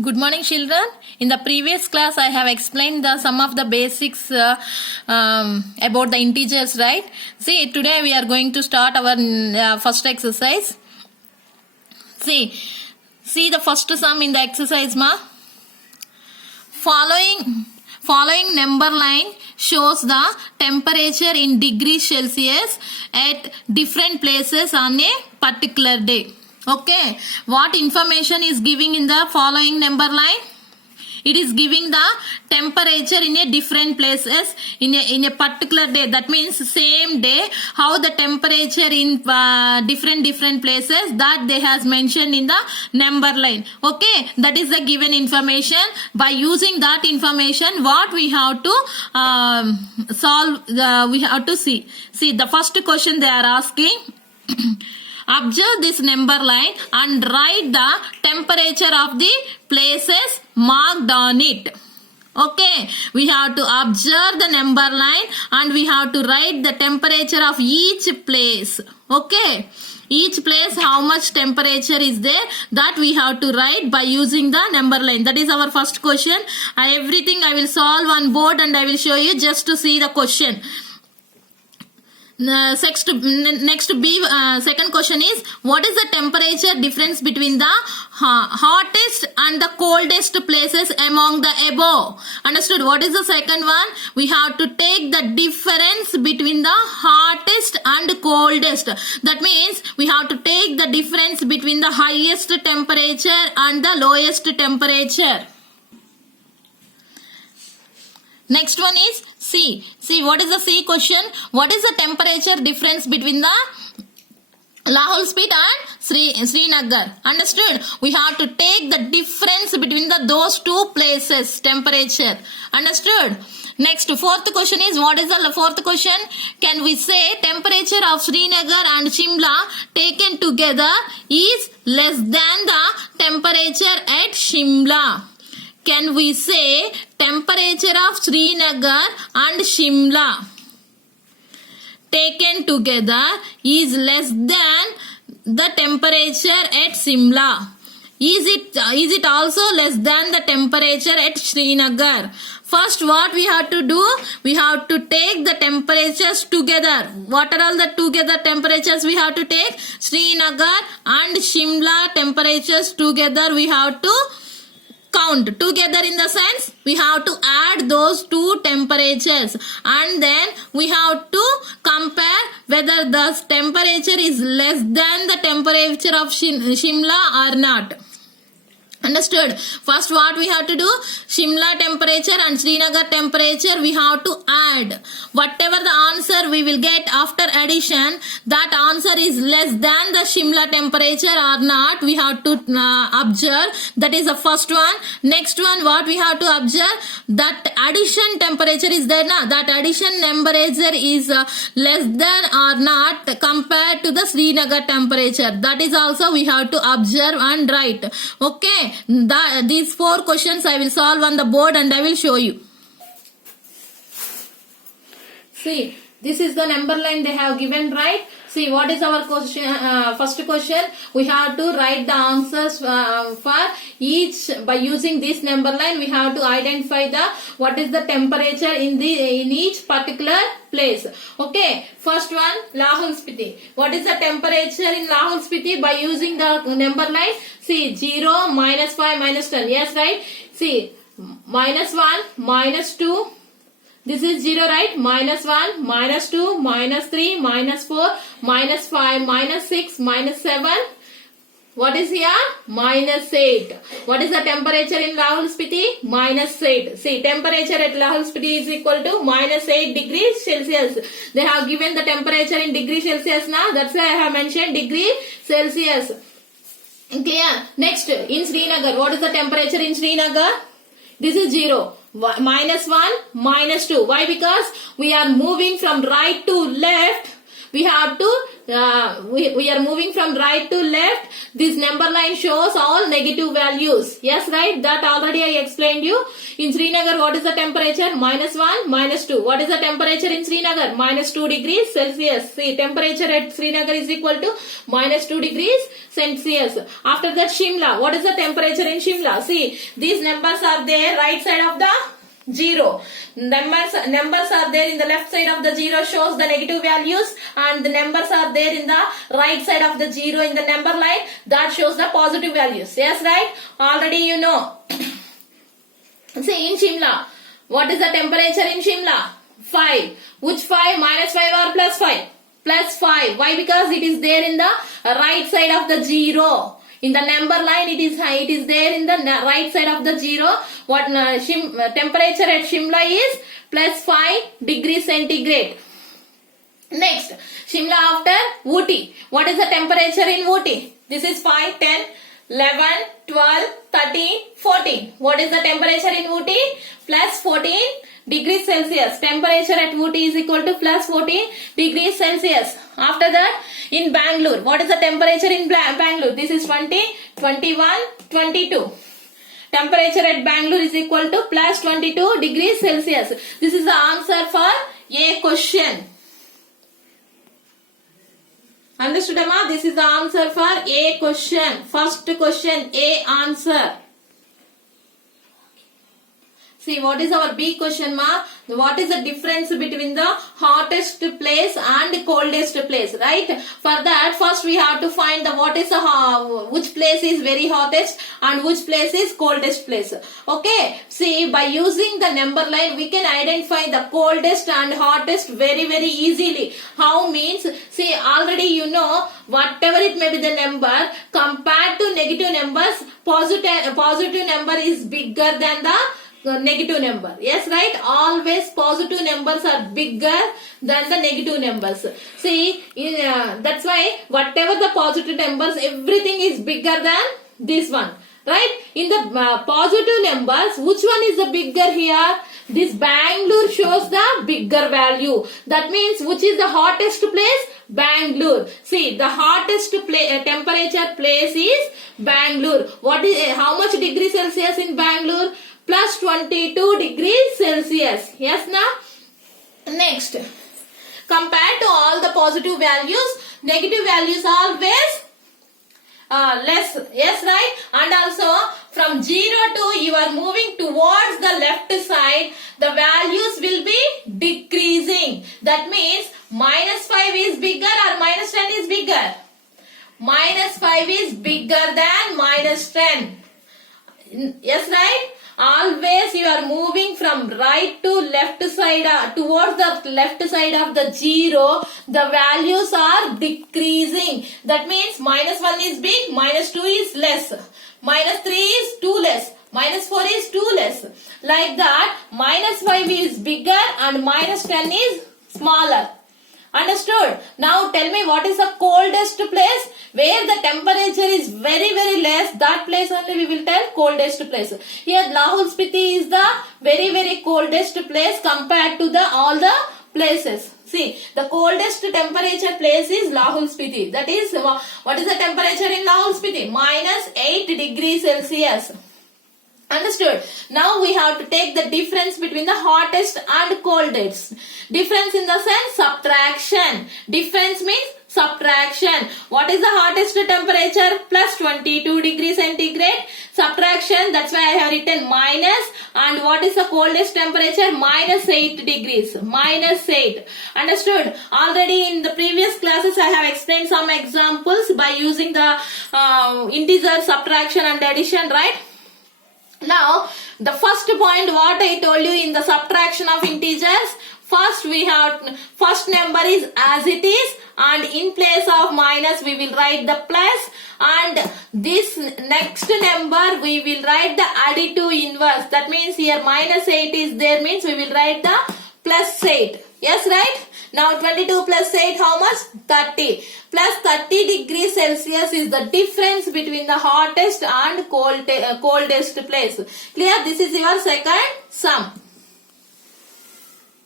Good morning, children. In the previous class, I have explained some of the basics about the integers, right? See, today we are going to start our first exercise. See the first sum in the exercise, ma. Following number line shows the temperature in degrees Celsius at different places on a particular day. Okay, what information is giving in the following number line? It is giving the temperature in a different places in a particular day. That means same day, how the temperature in different places that they has mentioned in the number line. Okay, that is the given information. By using that information, what we have to solve, we have to see the first question they are asking. Observe this number line and write the temperature of the places marked on it. Okay, we have to observe the number line and we have to write the temperature of each place. Okay, each place how much temperature is there, that we have to write by using the number line. That is our first question. Everything I will solve on board and I will show you just to see the question. Next second question is, what is the temperature difference between the hottest and the coldest places among the above? Understood? What is the second one? We have to take the difference between the hottest and coldest. That means we have to take the difference between the highest temperature and the lowest temperature. Next one is C. See, what is the C question? What is the temperature difference between the Lahul Spit and Srinagar? Understood? We have to take the difference between those two places temperature. Understood? Next, fourth question is, what is the fourth question? Can we say temperature of Srinagar and Shimla taken together is less than the temperature at Shimla? Can we say temperature of Srinagar and Shimla taken together is less than the temperature at Shimla? Is it also less than the temperature at Srinagar? First, what we have to do? We have to take the temperatures together. What are all the together temperatures we have to take? Srinagar and Shimla temperatures together we have to count together, in the sense we have to add those two temperatures and then we have to compare whether the temperature is less than the temperature of Shimla or not. Understood? First, what we have to do? Shimla temperature and Srinagar temperature we have to add. Whatever the answer we will get after addition, that answer is less than the Shimla temperature or not, we have to observe. That is the first one. Next one, what we have to observe? That addition temperature is there na? That addition temperature is less than or not compared to the Srinagar temperature. That is also we have to observe and write. Okay. These four questions I will solve on the board and I will show you. See, this is the number line they have given, right? See, what is our question? First question, we have to write the answers for each. By using this number line, we have to identify what is the temperature in each particular place. Okay, first one, Lahul Spiti. What is the temperature in Lahul Spiti? By using the number line, see, 0, -5, -10. Yes, right? See, -1, -2. This is 0, right? -1, -2, -3, -4, -5, -6, -7. What is here? -8. What is the temperature in Lahul Spiti? -8. See, temperature at Lahul Spiti is equal to -8 degrees Celsius. They have given the temperature in degrees Celsius now. That's why I have mentioned degree Celsius. Clear? Next, in Srinagar, what is the temperature in Srinagar? This is 0. -1, -2. Why? Because we are moving from right to left. We have to we are moving from right to left. This number line shows all negative values. Yes, right? That already I explained you. In Srinagar, what is the temperature? -1, -2. What is the temperature in Srinagar? -2 degrees Celsius. See, temperature at Srinagar is equal to -2 degrees Celsius. After that, Shimla. What is the temperature in Shimla? See, these numbers are there right side of the zero. Numbers are there in the left side of the zero shows the negative values, and the numbers are there in the right side of the zero in the number line that shows the positive values. Yes, right? Already you know. See, in Shimla, what is the temperature in Shimla? 5. Which 5? -5 or +5? +5. Why? Because it is there in the right side of the zero. In the number line, it is there in the right side of the zero. What temperature at Shimla is +5 degrees centigrade. Next, Shimla after Ooty. What is the temperature in Ooty? This is 5, 10, 11, 12, 13, 14. What is the temperature in Ooty? +14 degrees Celsius. Temperature at Ooty is equal to +14 degrees Celsius. After that, in Bangalore, what is the temperature in Bangalore? This is 20, 21, 22. Temperature at Bangalore is equal to +22 degrees Celsius. This is the answer for A question. Understood, Amma? This is the answer for A question. First question, A answer. See, what is our B question, ma? What is the difference between the hottest place and coldest place, right? For that, first we have to find the which place is very hottest and which place is coldest place. Okay. See, by using the number line, we can identify the coldest and hottest very, very easily. How means? See, already you know, whatever it may be the number, compared to negative numbers, positive number is bigger than the negative number. Yes, right? Always positive numbers are bigger than the negative numbers. See, that's why whatever the positive numbers, everything is bigger than this one. Right? In the positive numbers, which one is the bigger here? This Bangalore shows the bigger value. That means which is the hottest place? Bangalore. See, the hottest temperature place is Bangalore. What is how much degrees Celsius in Bangalore? +22 degrees Celsius. Yes, now? Next, compared to all the positive values, negative values are always less. Yes, right? And also, from 0 to you are moving towards the left side, the values will be decreasing. That means -5 is bigger or -10 is bigger? -5 is bigger than -10. Yes, right? Always you are moving from right to left side, towards the left side of the zero, the values are decreasing. That means -1 is big, -2 is less, -3 is 2 less, -4 is 2 less. Like that, -5 is bigger and -10 is smaller. Understood? Now tell me, what is the coldest place? Where the temperature is very, very less, that place only we will tell coldest place. Here Lahul Spiti is the very, very coldest place compared to all the places. See, the coldest temperature place is Lahul Spiti. That is, what is the temperature in Lahul Spiti? -8 degrees Celsius. Understood? Now we have to take the difference between the hottest and coldest. Difference in the sense subtraction. Difference means subtraction. What is the hottest temperature? +22 degrees centigrade. Subtraction, that's why I have written minus. And what is the coldest temperature? -8 degrees. -8. Understood? Already in the previous classes I have explained some examples by using the integer subtraction and addition, right? Now, the first point what I told you in the subtraction of integers, first number is as it is, and in place of minus we will write the plus, and this next number we will write the additive inverse. That means here -8 is there, means we will write the +8. Yes, right? Now 22 plus 8, how much? 30. +30 degrees Celsius is the difference between the hottest and coldest place. Clear? This is your second sum.